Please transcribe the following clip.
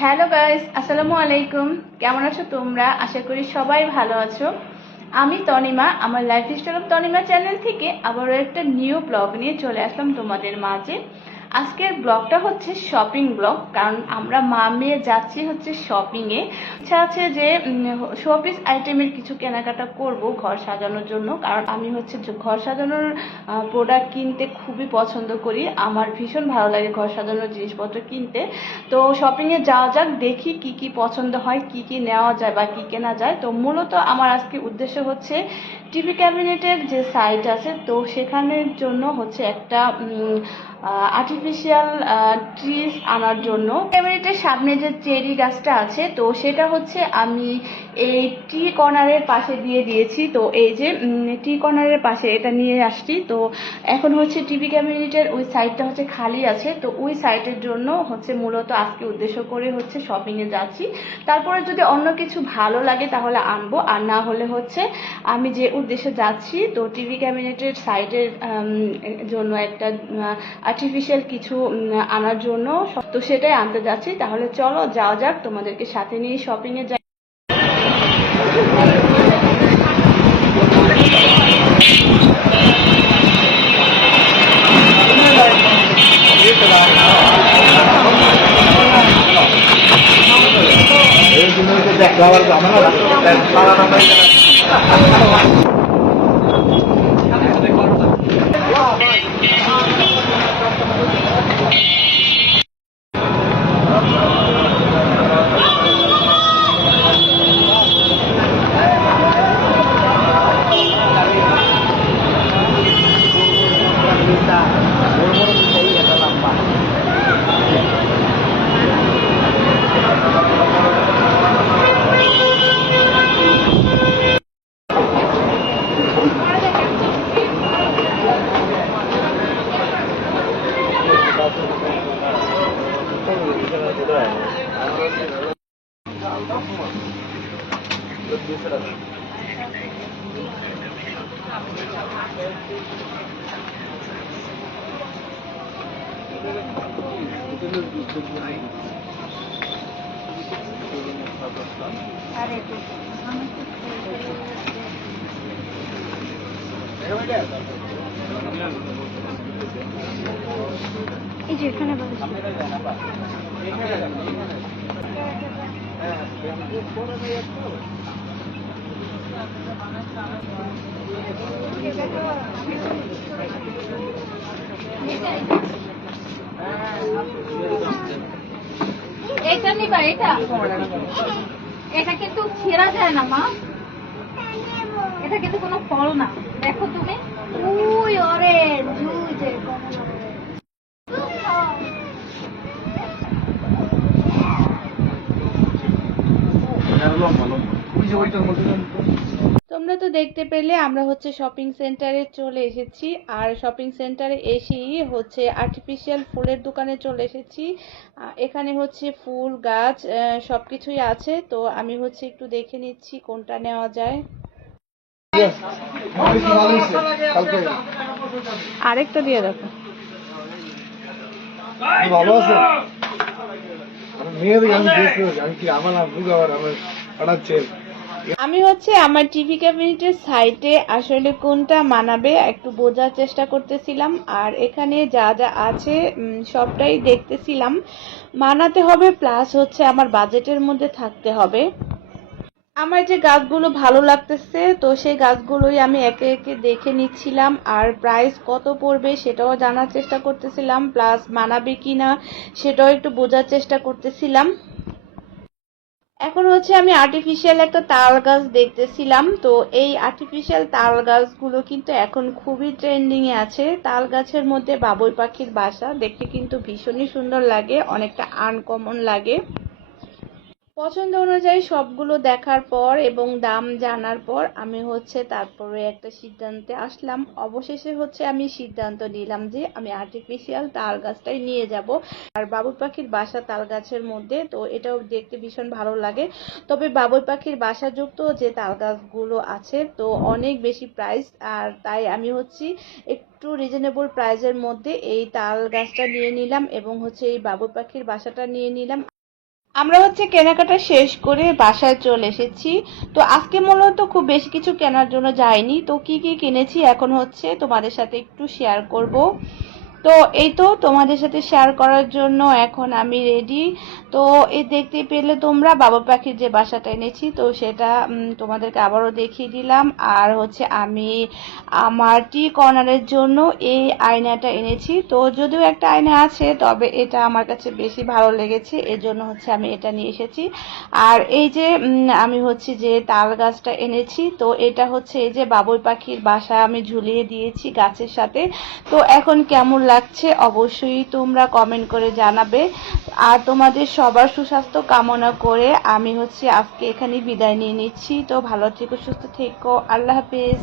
Hello guys, আসসালামু আলাইকুম। কেমন আছো তোমরা? আশা করি সবাই ভালো আছো। আমি তনিমা, আমার লাইফস্টাইল অফ তনিমা চ্যানেল থেকে আবারও একটা নিউ ব্লগ নিয়ে চলে আসলাম তোমাদের মাঝে। আজকের ব্লগটা হচ্ছে শপিং ব্লগ, কারণ আমরা মা মেয়ে যাচ্ছি হচ্ছে শপিংয়ে। ইচ্ছা আছে যে শোপিস আইটেমের কিছু কেনাকাটা করব ঘর সাজানোর জন্য, কারণ আমি হচ্ছে ঘর সাজানোর প্রোডাক্ট কিনতে খুবই পছন্দ করি। আমার ভীষণ ভালো লাগে ঘর সাজানোর জিনিসপত্র কিনতে। তো শপিংয়ে যাওয়া যাক, দেখি কি কি পছন্দ হয়, কি কি নেওয়া যায় বা কি কেনা যায়। তো মূলত আমার আজকে উদ্দেশ্য হচ্ছে টিভি ক্যাবিনেটের যে সাইট আছে, তো সেখানের জন্য হচ্ছে একটা আর্টিফিশিয়াল ট্রিজ আনার জন্য। ক্যাবিনেটের সামনে যে চেরি গাছটা আছে, তো সেটা হচ্ছে আমি এই টি কর্নারের পাশে দিয়ে দিয়েছি। তো এই যে টি কর্নারের পাশে এটা নিয়ে আসছি। তো এখন হচ্ছে টিভি ক্যাবিনেটের ওই সাইডটা হচ্ছে খালি আছে, তো ওই সাইটের জন্য হচ্ছে মূলত আজকে উদ্দেশ্য করে হচ্ছে শপিংয়ে যাচ্ছি। তারপরে যদি অন্য কিছু ভালো লাগে তাহলে আনবো, আর না হলে হচ্ছে আমি যে উদ্দেশ্যে যাচ্ছি, তো টিভি ক্যাবিনেটের সাইডের জন্য একটা আর্টিফিশিয়াল কিছু আনার জন্য, তো সেটাই আনতে যাচ্ছি। তাহলে চলো যাওয়া যাক, তোমাদেরকে সাথে নিয়ে শপিংয়ে যাই। এই যে এখানে এটা নিবা, এটা এটা কিন্তু ছেঁড়া যায় না মা, এটা কিন্তু কোনো ফল না। দেখো তুমি, উই অরেঞ্জ, উই যে তোমরা তো দেখতে পেলে আমরা হচ্ছে শপিং সেন্টারে চলে এসেছি। আর শপিং সেন্টারে এসেই হচ্ছে আর্টিফিশিয়াল ফুলের দোকানে চলে এসেছি। এখানে হচ্ছে ফুল গাছ সবকিছুই আছে। তো আমি হচ্ছে একটু দেখে নিচ্ছি কোনটা নেওয়া যায়। আরেকটা দিয়ে দেখো। ভালো আছে। আমি হচ্ছে আমার টিভি ক্যাবিনেটের সাইটে আসলে কোনটা মানাবে একটু বোঝার চেষ্টা করতেছিলাম। আর এখানে যা যা আছে সবটাই দেখতেছিলাম। মানাতে হবে, প্লাস হচ্ছে আমার বাজেটের মধ্যে থাকতে হবে। আমার যে গাছগুলো ভালো লাগতেছে, তো সেই গাছগুলোই আমি একে একে দেখে নিচ্ছিলাম। আর প্রাইস কত পড়বে সেটাও জানার চেষ্টা করতেছিলাম, প্লাস মানাবে কিনা সেটাও একটু বোঝার চেষ্টা করতেছিলাম। এখন হচ্ছে আমি আর্টিফিশিয়াল একটা তাল গাছ দেখতেছিলাম। তো এই আর্টিফিশিয়াল তাল গাছগুলো কিন্তু এখন খুবই ট্রেন্ডিং এ আছে। তাল গাছের মধ্যে বাবুই পাখির বাসা দেখতে কিন্তু ভীষণই সুন্দর লাগে, অনেকটা আনকমন লাগে। পছন্দ অনুযায়ী সবগুলো দেখার পর এবং দাম জানার পর আমি হচ্ছে তারপরে একটা সিদ্ধান্তে আসলাম। অবশেষে হচ্ছে আমি সিদ্ধান্ত নিলাম যে আমি আর্টিফিশিয়াল তাল গাছটাই নিয়ে যাব। আর বাবুই পাখির বাসা তাল গাছের মধ্যে, তো এটাও দেখতে ভীষণ ভালো লাগে। তবে বাবুই পাখির বাসাযুক্ত যে তাল গাছগুলো আছে, তো অনেক বেশি প্রাইস। আর তাই আমি হচ্ছে একটু রিজনেবল প্রাইসের মধ্যে এই তাল গাছটা নিয়ে নিলাম এবং হচ্ছে এই বাবুই পাখির বাসাটা নিয়ে নিলাম। আমরা হচ্ছে কেনাকাটা শেষ করে বাসায় চলে এসেছি। তো আজকে মূলত খুব বেশি কিছু কেনার জন্য যাইনি। তো কি কি কিনেছি এখন হচ্ছে তোমাদের সাথে একটু শেয়ার করব। তো এই তো তোমাদের সাথে শেয়ার করার জন্য এখন আমি রেডি। তো এই দেখতে পেলে তোমরা বাবুই পাখির যে বাসাটা এনেছি, তো সেটা তোমাদেরকে আবারও দেখিয়ে দিলাম। আর হচ্ছে আমি আমার টি কর্নারের জন্য এই আয়নাটা এনেছি। তো যদিও একটা আয়না আছে, তবে এটা আমার কাছে বেশি ভালো লেগেছে, এজন্য হচ্ছে আমি এটা নিয়ে এসেছি। আর এই যে আমি হচ্ছে যে তাল গাছটা এনেছি, তো এটা হচ্ছে এই যে বাবুই পাখির বাসা আমি ঝুলিয়ে দিয়েছি গাছের সাথে। তো এখন কেমন লাগছে অবশ্যই তোমরা কমেন্ট করে জানাবে। আর তোমাদের সবার সুস্বাস্থ্য কামনা করে আমি হচ্ছে আজকে এখানে বিদায় নিয়ে নিচ্ছি। তো ভালো থেকো, সুস্থ থেকো, আল্লাহ হাফেজ।